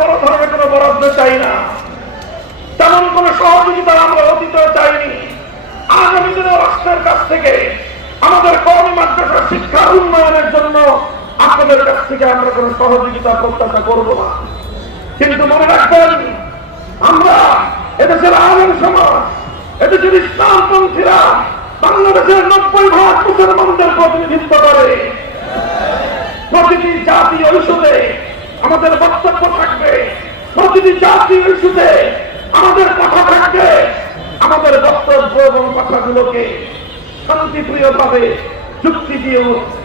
করতে চাই না। তেমন কোন সহযোগিতা আমরা অতীত চাইনি। আগামী দিনে রাষ্ট্রের কাছ থেকে আমাদের কর্ম মাদ্রাসা শিক্ষা উন্নয়নের জন্য আপনাদের কাছ থেকে আমরা কোন সহযোগিতা প্রত্যাশা করব না। কিন্তু মনে রাখবেন, আমরা এদেশের আইন সমাজ, এদেশের ইসলামপন্থীরা বাংলাদেশের নব্বই ভাগ মুসলমানদের প্রতিনিধিত্ব করে। প্রতিটি জাতি ঐষধে আমাদের বক্তব্য প্রতিটি জাতি ঐষধে আমাদের কথা থাকবে। আমাদের বক্তব্য এবং কথাগুলোকে শান্তিপ্রিয় ভাবে যুক্তি দিয়ে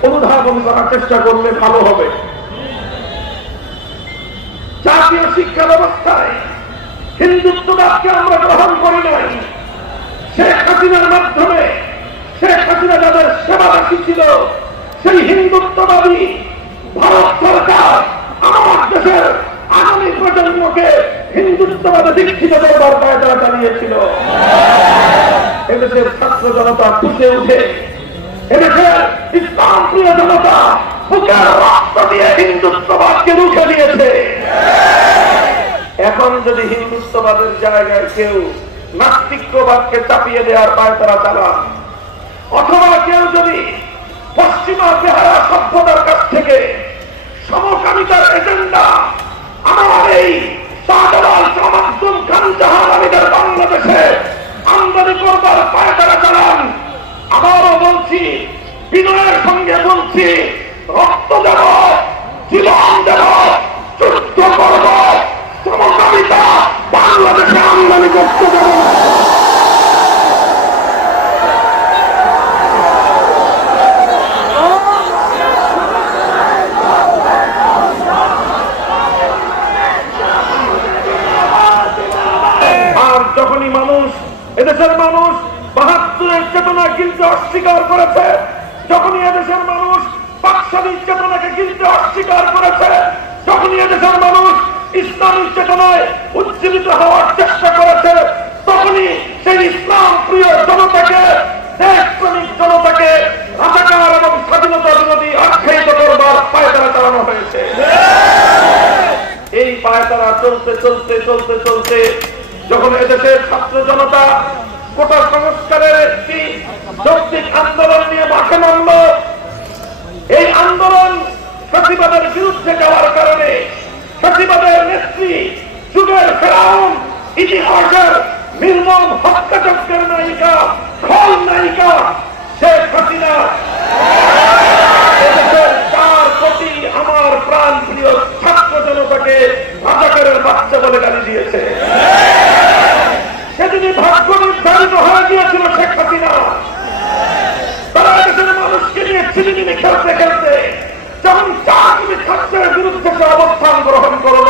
অনুধাবন করার চেষ্টা করলে ভালো হবে। জাতীয় শিক্ষা ব্যবস্থায় হিন্দুত্ববাদকে আমরা গ্রহণ করি নাই। শেখ হাসিনার মাধ্যমে, শেখ হাসিনা যাদের সেবাদাসী ছিল, সেই হিন্দুত্ববাদী ভারত সরকার আমার দেশের আগামী প্রজন্মকে পায়তারা চালিয়েছিল এদেশের ছাত্র জনতা উঠে এদেশের ইসলাম প্রিয় জনতা এখন যদি হিন্দুত্ববাদের জায়গায় কেউ নাস্তিক্যবাদকে চাপিয়ে দেওয়ার পায় তারা চালান অথবা কেউ যদি পশ্চিমা বেহারা সভ্যতার কাছ থেকে সমকামিতার বলছি, বিনয়ের সঙ্গে বলছি, রক্ত দেব, জীবন দেব, যুদ্ধ করব, সমকামিতা বাংলাদেশে আমদানি করতে দেব। মানুষ, এদেশের মানুষ বাহাত্তরের চেতনা গিলতে অস্বীকার করেছে। যখনই এদেশের মানুষ পাকশালীর চেতনাকে গিলতে অস্বীকার করেছে, যখনই এদেশের মানুষ ইসলামী চেতনায় উজ্জীবিত হওয়ার চেষ্টা করেছে, তখনই সেই ইসলাম প্রিয় জনতাকে দেশপ্রেমিক জনতাকে রাজাকার এবং স্বাধীনতা বিরোধী আখ্যায়িত করবার পায়তারা চালানো হয়েছে। এই পায়তারা চলতে চলতে চলতে চলতে যখন এদেশের ছাত্র জনতা কোটা সংস্কারের একটি যৌক্তিক আন্দোলন নিয়ে মাঠে নামল এই আন্দোলন সচিবাদের বিরুদ্ধে যাওয়ার কারণে সচিবাদের নেত্রী যুগের ফেরাউন, ইতিহাসের নির্মম হত্যাচক্রের নায়িকা, খল নায়িকা শেখ হাসিনা এদেশের চার কোটি আমার প্রাণ প্রিয় ছাত্র জনতাকে রাজাকারের বাচ্চা বলে গালি দিয়েছে সেদিনই ভাগ্য নির্ধারিত হয়ে গিয়েছিল শেখ হাসিনা তারা এদেশের মানুষকে নিয়ে চিনিমিনি খেলতে খেলতে যখন চার কোটি ছাত্রের বিরুদ্ধে সে অবস্থান গ্রহণ করল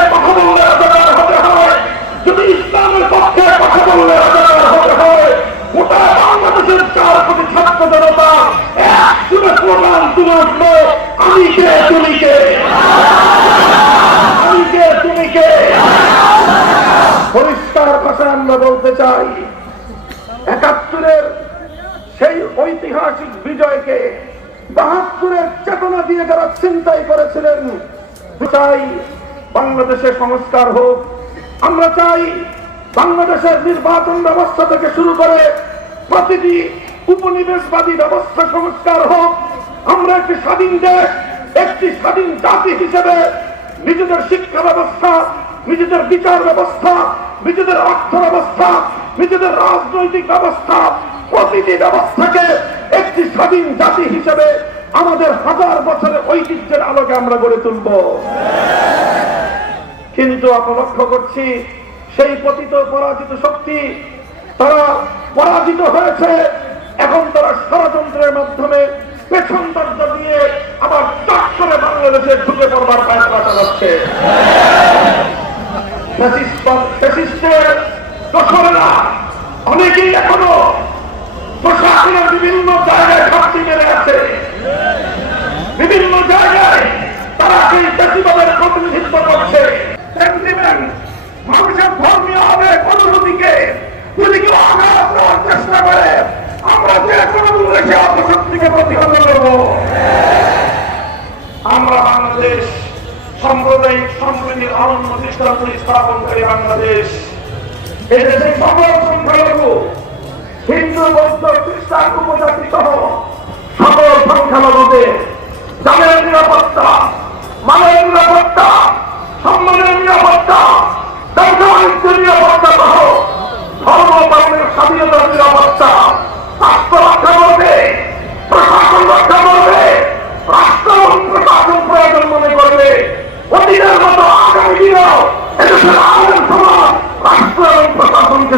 আমরা বলতে চাই, একাত্তরের সেই ঐতিহাসিক বিজয়কে বাহাত্তরের চেতনা দিয়ে যারা চিন্তাই করেছিলেন, চাই বাংলাদেশে সংস্কার হোক। আমরা চাই বাংলাদেশের নির্বাচন ব্যবস্থা থেকে শুরু করে প্রতিটি উপনিবেশবাদী ব্যবস্থা সংস্কার হোক। আমরা একটি স্বাধীন দেশ, একটি স্বাধীন জাতি হিসেবে নিজেদের শিক্ষা ব্যবস্থা নিজেদের বিচার ব্যবস্থা, নিজেদের অর্থ ব্যবস্থা, নিজেদের রাজনৈতিক ব্যবস্থা, প্রতিটি ব্যবস্থাকে একটি স্বাধীন জাতি হিসেবে আমাদের হাজার বছরের ঐতিহ্যের আলোকে আমরা গড়ে তুলব। কিন্তু আমরা লক্ষ্য করছি, সেই পতিত পরাজিত শক্তি, তারা পরাজিত হয়েছে। এখন তারা ষড়যন্ত্রের মাধ্যমে পেছন দরজা দিয়ে আবার চট করে বাংলাদেশে ঢুকে পড়বার পায়তা চালাচ্ছে। অনেকেই এখনও প্রশাসনের বিভিন্ন জায়গায় ঘাটতি মেরে আছে। বিভিন্ন জায়গায় তারা সেই চাষিবাদের প্রতিনিধিত্ব করছে। মানুষের ধর্মীয় হবে অনুভূতিকে যদি কেউ আঘাত আমরা যে কোনো মূল্যে সে অপশক্তিকে আমরা বাংলাদেশ সাম্প্রদায়িক সম্প্রীতির অনন্য দৃষ্টান্ত করে বাংলাদেশ। এদেশে সকল সংখ্যালঘু, হিন্দু, বৌদ্ধ, খ্রিস্টান, উপজাতি সহ সকল সংখ্যালঘুদের জানের নিরাপত্তা মানের নিরাপত্তা, সম্মানের নিরাপত্তা ব্যবসা বাণিজ্যের নিরাপত্তা সহ ধর্ম পালনের স্বাধীনতার নিরাপত্তা রাষ্ট্র রক্ষা করবে প্রশাসন রক্ষা করবে রাষ্ট্র এবং প্রশাসন প্রয়োজন মনে করবে অতীতের মতো আগামী দিনেও এদেশের আলেম সমাজ রাষ্ট্র এবং প্রশাসনকে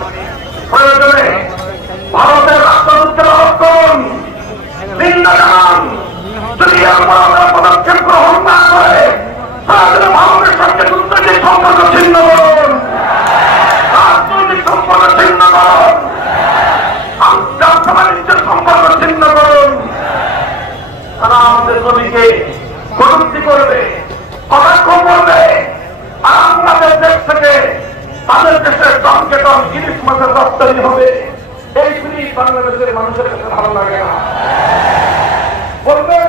প্রয়োজনে ভারতের রাষ্ট্রদূতকে আরোপ করুন নিন্দা জানান যদি আমরা পদক্ষেপ গ্রহণ না করে, তাহলে ভারতের সঙ্গে কূটনৈতিক সম্পর্ক ছিন্ন করুন। রাজনৈতিক সম্পর্ক ছিন্ন করুন। সম্পর্ক ছিন্ন করুন। তারা আমাদের নদীকে করবে কটাক্ষ করবে আর আমাদের দেশ থেকে তাদের দেশের টন ইলিশ মাছের রপ্তানি হবে। এই জিনিস বাংলাদেশের মানুষের কাছে ভালো লাগে না। মুদ্রা